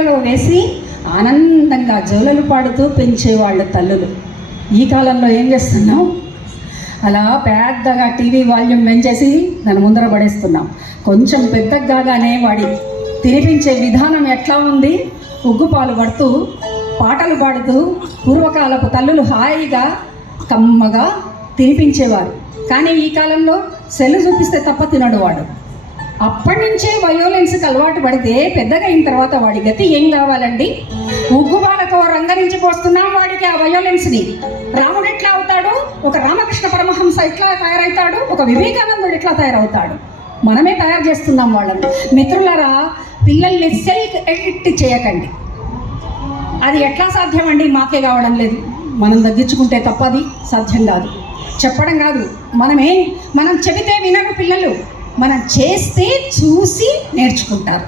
ఉయ్యాలలో వేసి ఆనందంగా జోలలు పాడుతూ పెంచేవాళ్ళు తల్లులు. ఈ కాలంలో ఏం చేస్తున్నాం? అలా పెద్దగా టీవీ వాల్యూమ్ పెంచేసి దాని ముందర పడేస్తున్నాం. కొంచెం పెద్దగానే వాడి తినిపించే విధానం ఎట్లా ఉంది? ఉగ్గుపాలు పడుతూ పాటలు పాడుతూ పూర్వకాలపు తల్లులు హాయిగా కమ్మగా తినిపించేవారు. కానీ ఈ కాలంలో సెల్లు చూపిస్తే తప్ప తినడు వాడు. అప్పటి నుంచే వయోలెన్స్కి అలవాటు పడితే పెద్దగా అయిన తర్వాత వాడి గతి ఏం కావాలండి? ఉగ్గుపాలతో రంగరించి పోస్తున్నాం వాడికి ఆ వయోలెన్స్ని. రాముడు ఎట్లా అవుతాడు? ఒక రామకృష్ణ పరమహంస ఎట్లా తయారవుతాడు? ఒక వివేకానందుడు ఎట్లా తయారవుతాడు? మనమే తయారు చేస్తున్నాం వాళ్ళని. మిత్రులారా, పిల్లల్ని సెల్ఫ్ ఎడిక్ట్ చేయకండి. అది ఎట్లా సాధ్యం అండి? మాకే కావడం లేదు. మనం తగ్గించుకుంటే తప్ప అది సాధ్యం కాదు. చెప్పడం కాదు, మనం చెబితే వినరు పిల్లలు. మనం చేస్తే చూసి నేర్చుకుంటారు.